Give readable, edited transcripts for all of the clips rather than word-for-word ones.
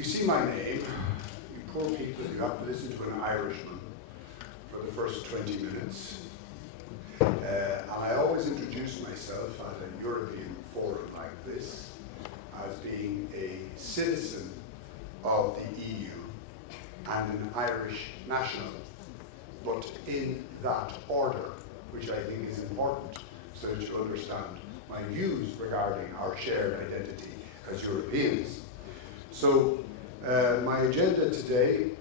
You see my name, you poor people, you have to listen to an Irishman for the first 20 minutes. And I always introduce myself at a European forum like this as being a citizen of the EU and an Irish national, but in that order, which I think is important so that you understand my views regarding our shared identity as Europeans. So my agenda today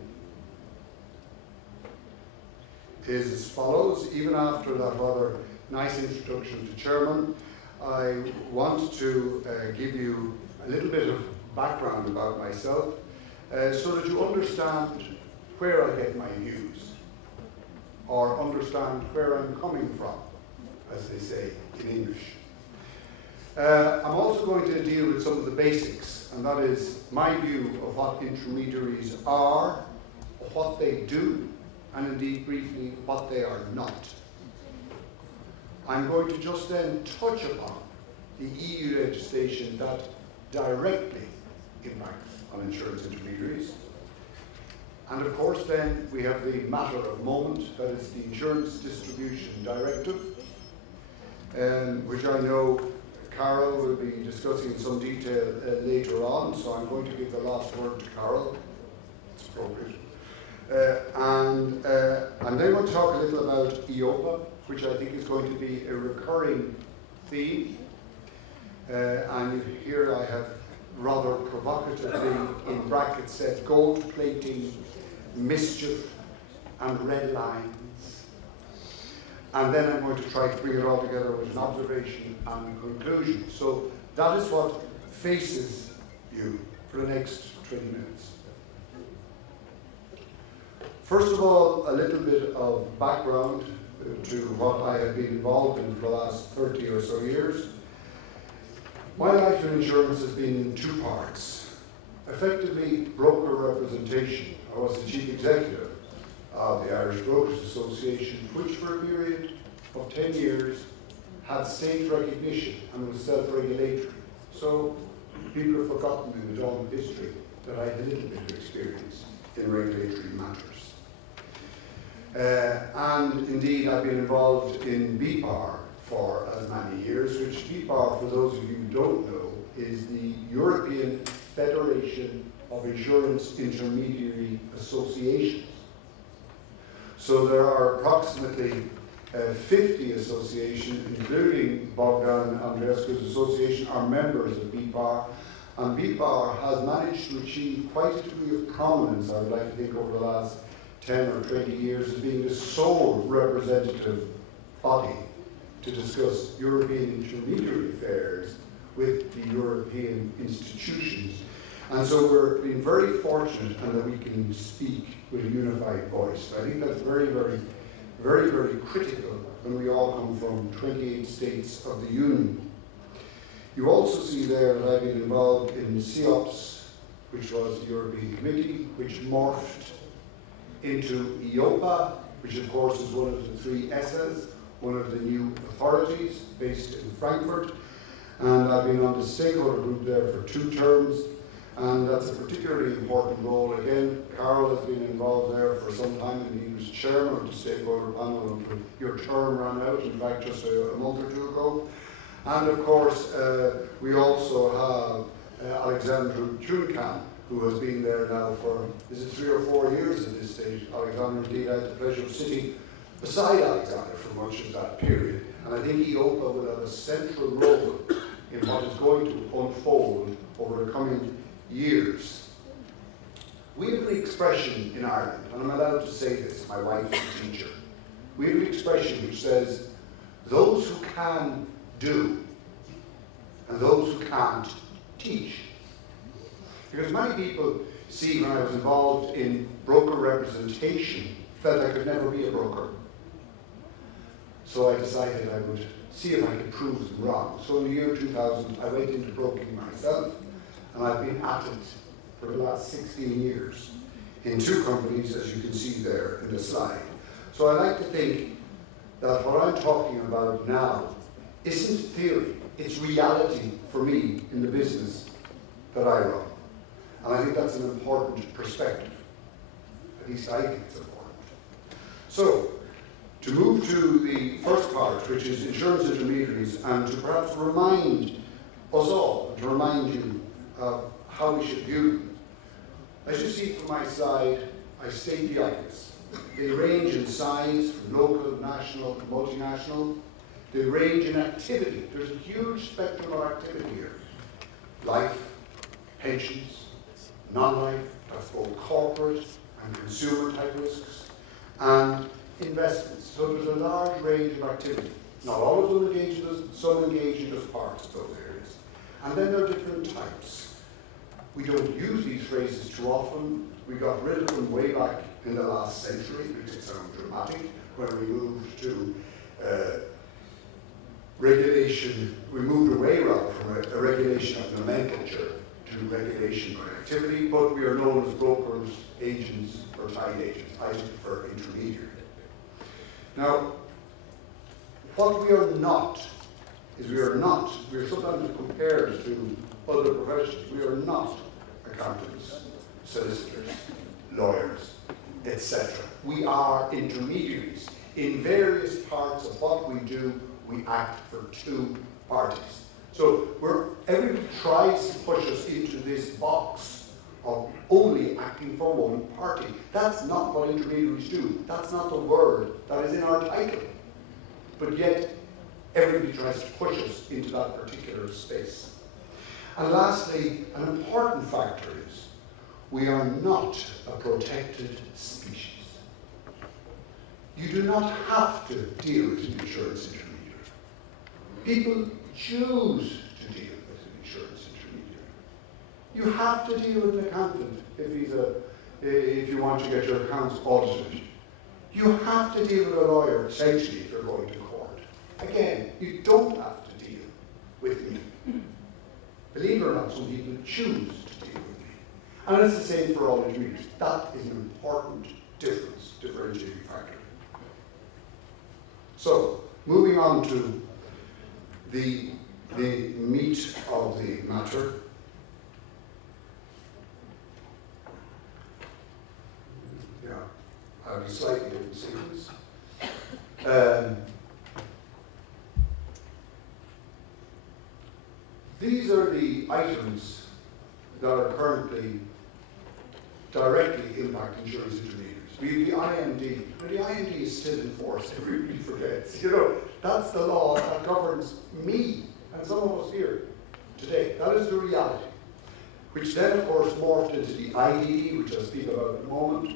is as follows. Even after that rather nice introduction to Chairman, I want to give you a little bit of background about myself so that you understand where I get my views, or understand where I'm coming from, as they say in English. I'm also going to deal with some of the basics, and that is my view of what intermediaries are, what they do, and indeed briefly what they are not. I'm going to just then touch upon the EU legislation that directly impacts on insurance intermediaries. And of course then we have the matter of moment, that is the Insurance Distribution Directive, which I know Carol will be discussing in some detail later on, so I'm going to give the last word to Carol. It's appropriate. And then we'll talk a little about EIOPA, which I think is going to be a recurring theme. And here I have rather provocatively in brackets said gold plating, mischief, and red lines. And then I'm going to try to bring it all together with an observation and a conclusion. So that is what faces you for the next 20 minutes. First of all, a little bit of background to what I have been involved in for the last 30 or so years. My life in insurance has been in two parts. Effectively, broker representation. I was the chief executive of the Irish Brokers Association, which for a period of 10 years had state recognition and was self-regulatory. So people have forgotten in the dawn of history that I had a little bit of experience in regulatory matters. And indeed, I've been involved in BIPAR for as many years, which BIPAR, for those of you who don't know, is the European Federation of Insurance Intermediary Associations. So there are approximately 50 associations, including Bogdan Andreescu's association, are members of BIPAR, and BIPAR has managed to achieve quite a degree of prominence, I would like to think, over the last 10 or 20 years as being the sole representative body to discuss European intermediary affairs with the European institutions. And so we're being very fortunate in that we can speak with a unified voice. I think that's very, very, very, very critical when we all come from 28 states of the Union. You also see there that I've been involved in CEOPS, which was the European Committee, which morphed into EIOPA, which of course is one of the three S's, one of the new authorities based in Frankfurt. And I've been on the stakeholder group there for 2 terms. And that's a particularly important role. Again, Carol has been involved there for some time, and he was chairman of the stakeholder panel until your term ran out, in fact, just a month or 2 ago. And of course, we also have Alexandra Junkan, who has been there now for, is it 3 or 4 years at this stage? Alexandra, indeed, I had the pleasure of sitting beside Alexandra for much of that period. And I think EIOPA will have a central role in what is going to unfold over the coming years. We have an expression in Ireland, and I'm allowed to say this, my wife is a teacher. We have an expression which says, those who can do, and those who can't teach. Because many people see when I was involved in broker representation, felt I could never be a broker. So I decided I would see if I could prove them wrong. So in the year 2000, I went into broking myself, and I've been at it for the last 16 years in 2 companies, as you can see there in the slide. So I like to think that what I'm talking about now isn't theory, it's reality for me in the business that I run. And I think that's an important perspective. At least I think it's important. So, to move to the first part, which is insurance intermediaries, and to perhaps remind us all, to remind you of how we should view them. As you see from my side, I state the obvious. They range in size from local, national, to multinational. They range in activity. There's a huge spectrum of activity here. Life, pensions, non-life, that's both corporate and consumer type risks, and investments. So there's a large range of activity. Not all of them engage in us, some engage in just parts of those areas. And then there are different types. We don't use these phrases too often. We got rid of them way back in the last century, because it sounds dramatic, when we moved to regulation. We moved away rather from a regulation of nomenclature to regulation by activity, but we are known as brokers, agents, or tied agents. I prefer intermediary. Now, what we are not is we are sometimes compared to other professions. We are not accountants, solicitors, lawyers, etc. We are intermediaries. In various parts of what we do, we act for two parties. So everybody tries to push us into this box of only acting for one party. That's not what intermediaries do. That's not the word that is in our title. But yet, everybody tries to push us into that particular space. And lastly, an important factor is we are not a protected species. You do not have to deal with an insurance intermediary. People choose to deal with an insurance intermediary. You have to deal with an accountant if you want to get your accounts audited. You have to deal with a lawyer, essentially, if you're going to court. Again, you don't have to deal with me. Believe it or not, some people choose to deal with me. And it's the same for all intermediaries. That is an important differentiating factor. So, moving on to the meat of the matter. Yeah, I have a slightly different sequence. These are the items that are currently directly impacting insurance intermediaries. We have the IMD, and the IMD is still in force, everybody forgets. That's the law that governs me and some of us here today. That is the reality. Which then, of course, morphed into the IDD, which I'll speak about in a moment.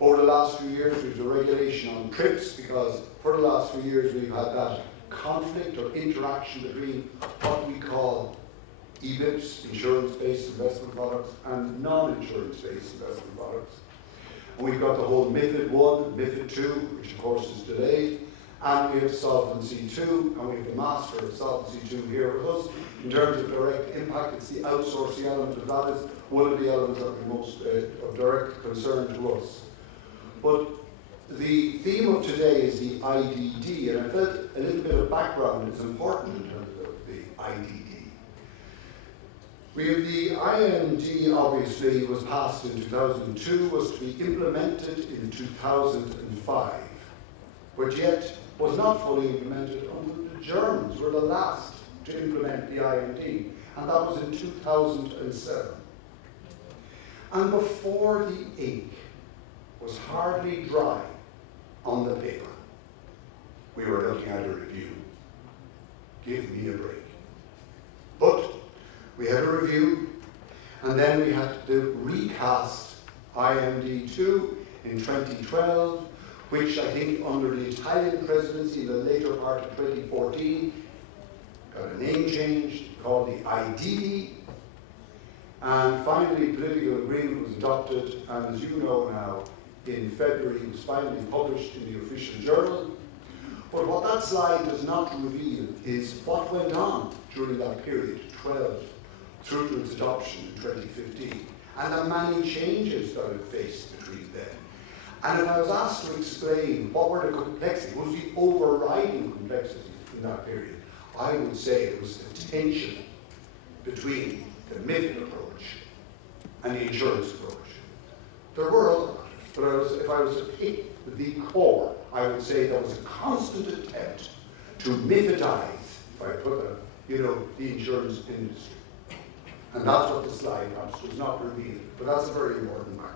Over the last few years, we've the regulation on trips, because for the last few years, we've had that conflict or interaction between what we call EBIPs, insurance-based investment products, and non-insurance-based investment products. And we've got the whole MiFID 1, MiFID 2, which of course is delayed, and we have Solvency 2, and we have the master of Solvency 2 here with us. In terms of direct impact, it's the outsourcing element of that is one of the elements that are most of direct concern to us. But the theme of today is the IDD, and I felt a little bit of background is important in terms of the IDD. We have the IMD, obviously, was passed in 2002, was to be implemented in 2005, but yet was not fully implemented until the Germans were the last to implement the IMD, and that was in 2007. And before the ink was hardly dry on the paper, we were looking at a review. Give me a break. But we had a review, and then we had the recast IMD2 in 2012, which I think under the Italian presidency in the later part of 2014 got a name change called the IDD, and finally political agreement was adopted, and as you know now, in February it was finally published in the official journal. But what that slide does not reveal is what went on during that period, 12, through to its adoption in 2015, and the many changes that it faced between then. And if I was asked to explain what were the complexities, what was the overriding complexity in that period, I would say it was the tension between the MiFID approach and the insurance approach. There were other matters, but if I was to pick the core, I would say there was a constant attempt to mythize, if I put that, the insurance industry. And that's what the slide does not reveal, but that's a very important background.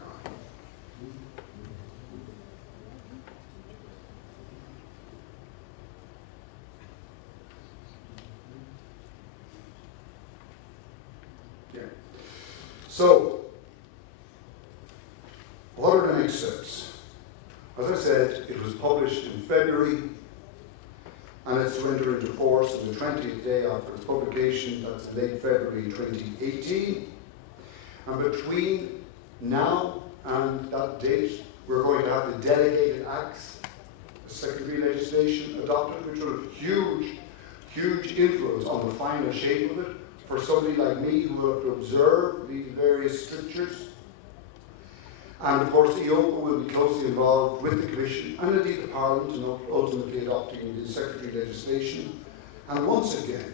So, what are the next steps? As I said, it was published in February, and it's to enter into force on the 20th day after its publication. That's late February 2018. And between now and that date, we're going to have the delegated acts, the secondary legislation adopted, which will have huge influence on the final shape of it. For somebody like me who have to observe the various strictures. And of course, EIOPA will be closely involved with the Commission and indeed the Parliament in ultimately adopting the secondary legislation. And once again,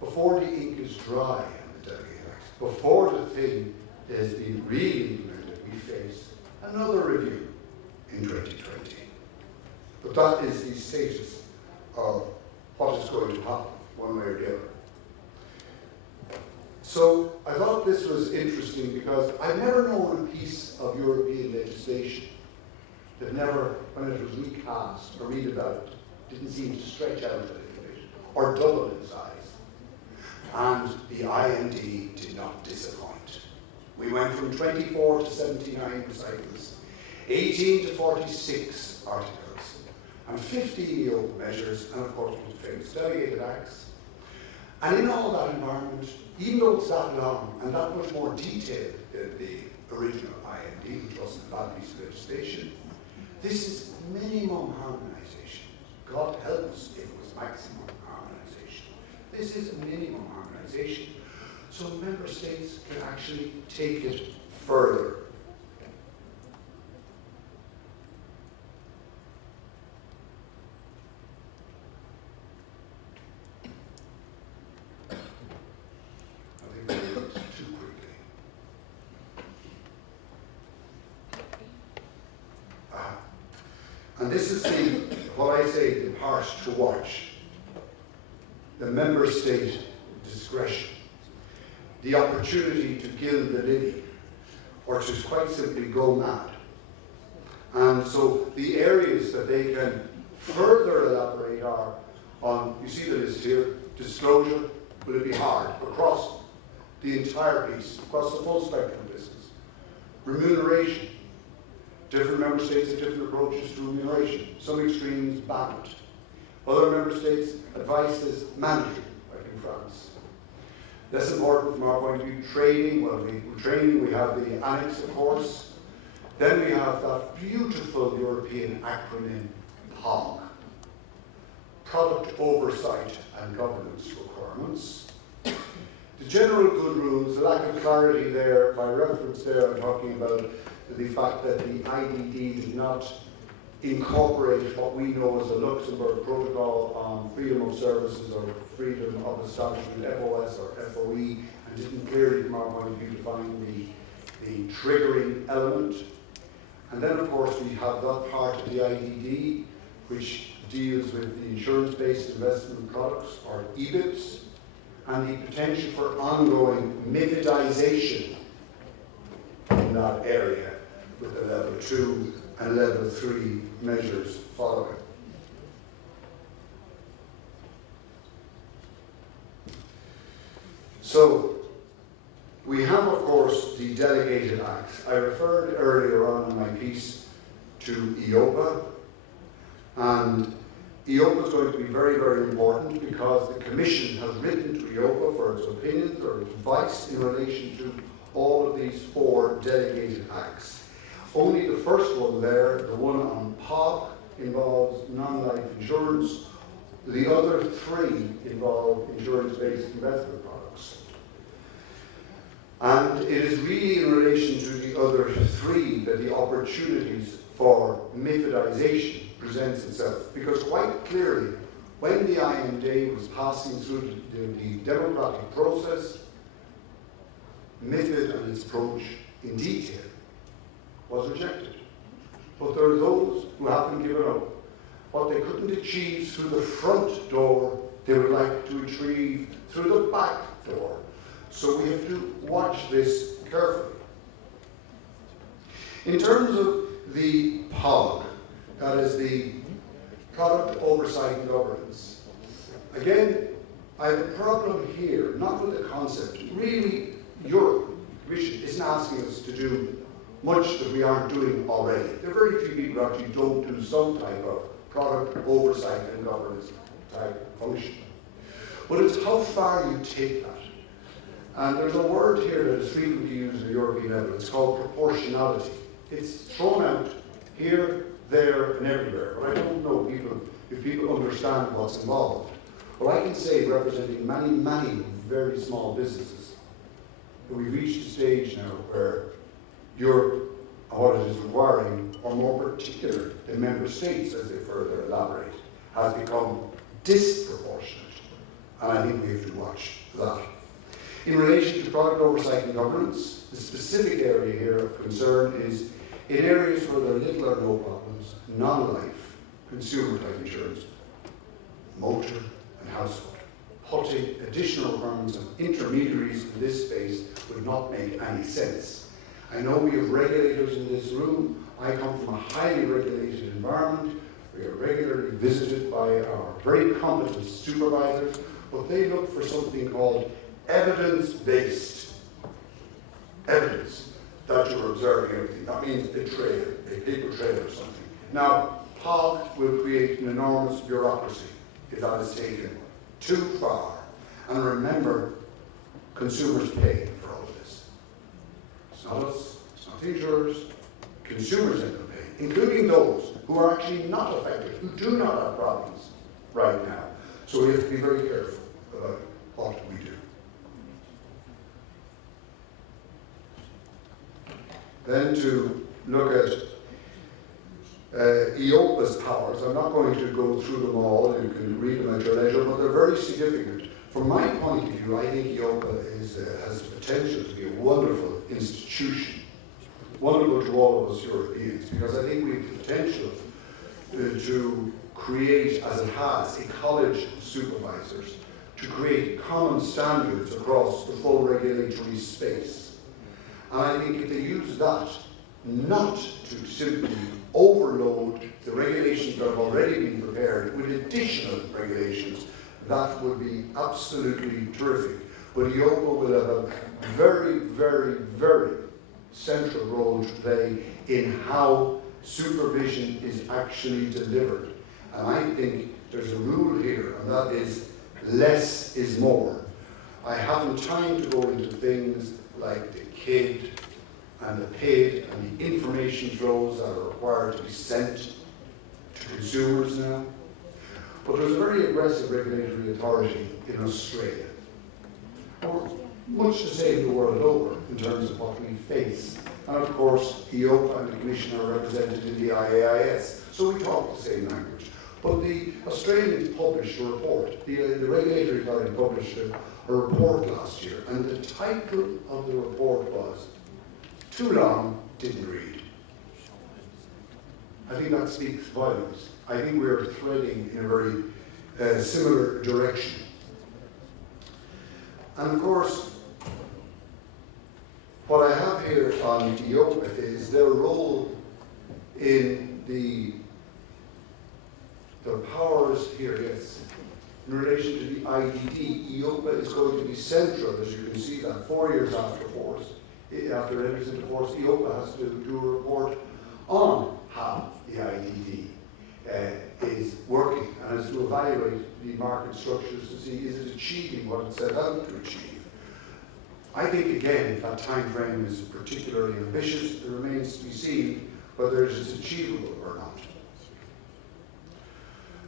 before the ink is dry on the Delegated Acts, before the thing has been really implemented, we face another review in 2020. But that is the status of what is going to happen, one way or the other. So I thought this was interesting because I've never known a piece of European legislation that never, when it was recast or redeveloped, didn't seem to stretch out a little bit or double in size. And the IND did not disappoint. We went from 24 to 79 recitals, 18 to 46 articles, and 15 EIOPA measures, and of course the famous delegated acts. And in all that environment, even though it's that long and that much more detailed than the original IND, which wasn't a bad piece of legislation, this is minimum harmonisation. God help us if it was maximum harmonisation. This is a minimum harmonisation, so member states can actually take it further. And this is what I say, the part to watch. The member state discretion. The opportunity to gild the lily, or to quite simply go mad. And so the areas that they can further elaborate are on, you see the list here, disclosure, will it be hard across the entire piece, across the full spectrum of business. Remuneration. Different member states have different approaches to remuneration. Some extremes banned. Other member states, advice is mandatory, like in France. Less important from our point of view, training. Well, training, we have the annex, of course. Then we have that beautiful European acronym, POG. Product Oversight and Governance Requirements. The general good rules, the lack of clarity there, by reference there, I'm talking about the fact that the IDD did not incorporate what we know as the Luxembourg Protocol on freedom of services or freedom of establishment, FOS or FOE, and didn't clearly, from our point of view, define the triggering element. And then, of course, we have that part of the IDD which deals with the insurance-based investment products, or EBIPs, and the potential for ongoing MiFIDization in that area, with the level 2 and level 3 measures following. So, we have, of course, the delegated acts. I referred earlier on in my piece to EIOPA, and EIOPA is going to be very, very important because the Commission has written to EIOPA for its opinions or its advice in relation to all of these 4 delegated acts. Only the first one there, the one on POG, involves non-life insurance. The other 3 involve insurance-based investment products. And it is really in relation to the other 3 that the opportunities for MiFIDization presents itself. Because quite clearly, when the IND was passing through the democratic process, method and its approach in detail was rejected. But there are those who haven't given up. What they couldn't achieve through the front door, they would like to achieve through the back door. So we have to watch this carefully. In terms of the POG, that is the Product Oversight and Governance, again, I have a problem here, not with the concept. Really, Europe, the Commission, isn't asking us to do much that we aren't doing already. There are very few people who actually don't do some type of product oversight and governance type function. But it's how far you take that. And there's a word here that is frequently used at the European level. It's called proportionality. It's thrown out here, there, and everywhere. But I don't know if people understand what's involved. But I can say, representing many, many very small businesses, that we've reached a stage now where Europe, what it is requiring, or more particular, the member states, as they further elaborate, has become disproportionate. And I think we have to watch that. In relation to product oversight and governance, the specific area here of concern is in areas where there are little or no problems, non-life, consumer-type insurance, motor and household. Putting additional requirements on intermediaries in this space would not make any sense. I know we have regulators in this room. I come from a highly regulated environment. We are regularly visited by our very competent supervisors, but they look for something called evidence-based evidence that you're observing everything. That means a trail, a paper trail or something. Now, POG will create an enormous bureaucracy if that is taken too far. And remember, consumers pay for all of this. It's not us, it's not the insurers, consumers end up paying, including those who are actually not affected, who do not have problems right now. So we have to be very careful about what we do. Then to look at EIOPA's powers. I'm not going to go through them all, you can read them at your leisure, but they're very significant. From my point of view, I think EIOPA has the potential to be a wonderful institution, wonderful to all of us Europeans, because I think we have the potential to create, as it has, a college of supervisors, to create common standards across the full regulatory space. And I think if they use that, not to simply overload the regulations that have already been prepared with additional regulations, that would be absolutely terrific. But EIOPA will have a very, very, very central role to play in how supervision is actually delivered. And I think there's a rule here, and that is less is more. I haven't time to go into things like the KID and the PAID and the information flows that are required to be sent to consumers now. But there's a very aggressive regulatory authority in Australia, or much the same the world over in terms of what we face. And of course, EIOPA and the Commission are represented in the IAIS, so we talk the same language. But the Australians published a report, the regulatory authority published a report last year, and the title of the report was, "Too long, didn't read." I think that speaks volumes. I think we are threading in a very similar direction. And of course, what I have here on EIOPA is their role in the powers here, yes. In relation to the IDD, EIOPA is going to be central, as you can see that, 4 years after it enters into force, EIOPA has to do a report on how the IDD is working and has to evaluate the market structures to see is it achieving what it set out to achieve. I think, again, that time frame is particularly ambitious. It remains to be seen whether it is achievable or not.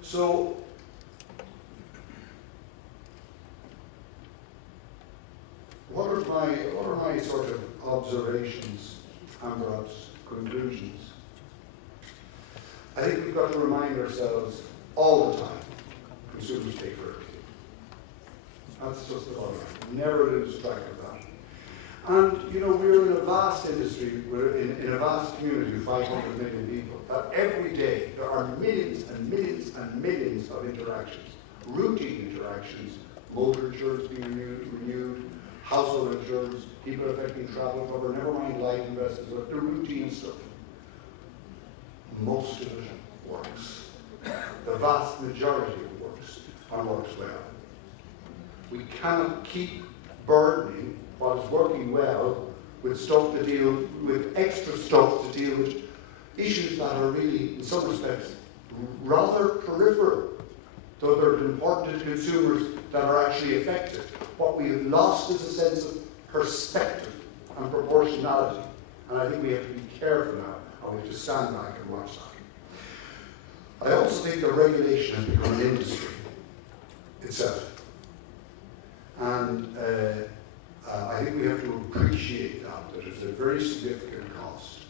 So, what are my sort of observations and perhaps conclusions? I think we've got to remind ourselves all the time, consumers pay for everything. That's just the bottom line. Never lose track of that. And you know, we're in a vast industry, we're in a vast community of 500 million people, that every day there are millions and millions and millions of interactions, routine interactions, motor insurance being renewed, household insurance, people affecting travel cover, never mind life investments, but the routine stuff. Most of it works. The vast majority of it works, and works well. We cannot keep burdening what is working well with stuff to deal with, extra stuff to deal with issues that are really, in some respects, rather peripheral, though they're important to consumers that are actually affected. What we have lost is a sense of perspective and proportionality, and I think we have to be careful now, and we have to stand back and watch that. I also think that regulation has become an industry itself. And I think we have to appreciate that it's a very significant cost.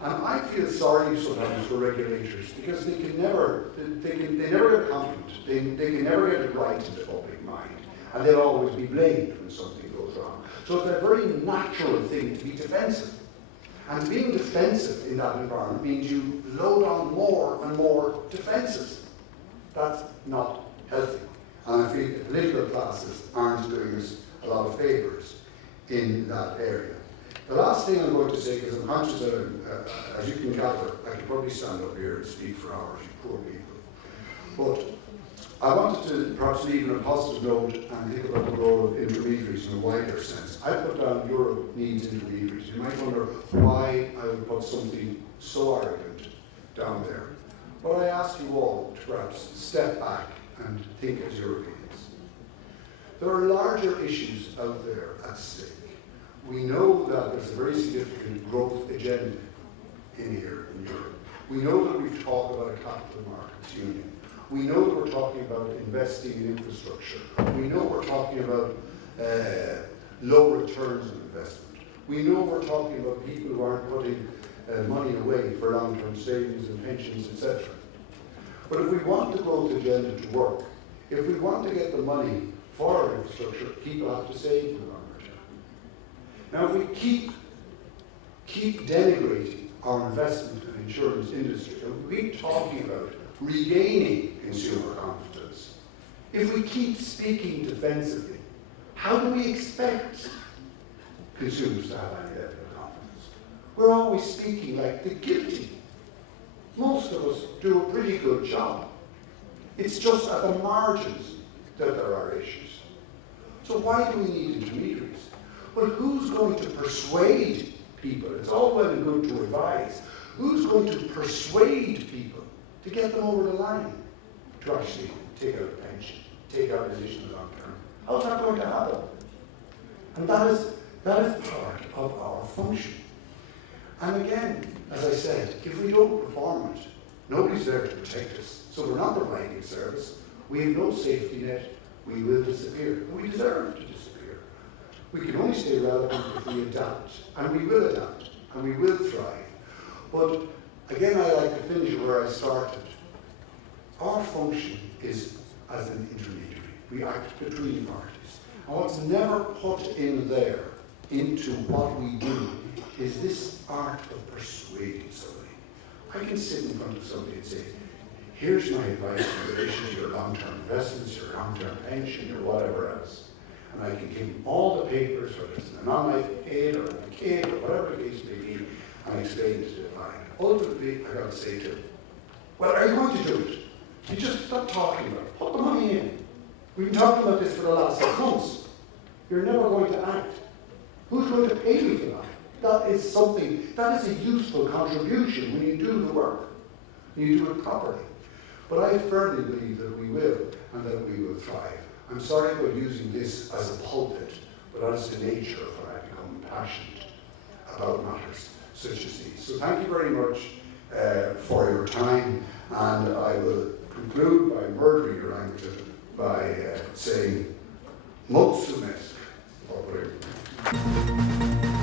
And I feel sorry sometimes for regulators because they never get a compliment. They can never get it right in the public mind. And they'll always be blamed when something goes wrong. So it's a very natural thing to be defensive. And being defensive in that environment means you load on more and more defenses. That's not healthy. And I feel the political classes aren't doing us a lot of favours in that area. The last thing I'm going to say, because I'm conscious that, as you can gather, I could probably stand up here and speak for hours, you poor people. But I wanted to perhaps leave on a positive note and think about the role of intermediaries in a wider sense. I put down Europe needs intermediaries. You might wonder why I would put something so arrogant down there. But I ask you all to perhaps step back and think as Europeans. There are larger issues out there at stake. We know that there's a very significant growth agenda in here in Europe. We know that we've talked about a capital markets union. We know that we're talking about investing in infrastructure. We know we're talking about low returns on investment. We know we're talking about people who aren't putting money away for long-term savings and pensions, etc. But if we want the growth agenda to work, if we want to get the money for our infrastructure, people have to save for the longer term. Now, if we keep denigrating our investment and insurance industry, and we keep talking about regaining consumer confidence, if we keep speaking defensively, how do we expect consumers to have any level of confidence? We're always speaking like the guilty. Most of us do a pretty good job. It's just at the margins that there are issues. So why do we need intermediaries? Well, who's going to persuade people? It's all well and good to advise. Who's going to persuade people to get them over the line to actually take out a pension, take out additional long term? How's that going to happen? And that is part of our function. And again, as I said, if we don't perform it, nobody's there to protect us. So we're not providing service. We have no safety net. We will disappear. And we deserve to disappear. We can only stay relevant if we adapt. And we will adapt. And we will thrive. But again, I like to finish where I started. Our function is as an intermediary. We act between parties. And what's never put in there into what we do is this art of persuading somebody. I can sit in front of somebody and say, here's my advice in relation to your long-term investments, your long-term pension, or whatever else. And I can give them all the papers, whether it's a non-life aid or a kid or whatever the case may be, and explain it to the client. Ultimately, I got to say to them, well, are you going to do it? You just stop talking about it. Put the money in. We've been talking about this for the last 6 months. You're never going to act. Who's going to pay me for that? That is something, that is a useful contribution when you do the work. You do it properly. But I firmly believe that we will, and that we will thrive. I'm sorry about using this as a pulpit, but that is the nature of when I become passionate about matters such as these. So thank you very much for your time, and I will conclude by murdering your language by saying, Motsumesk, or whatever.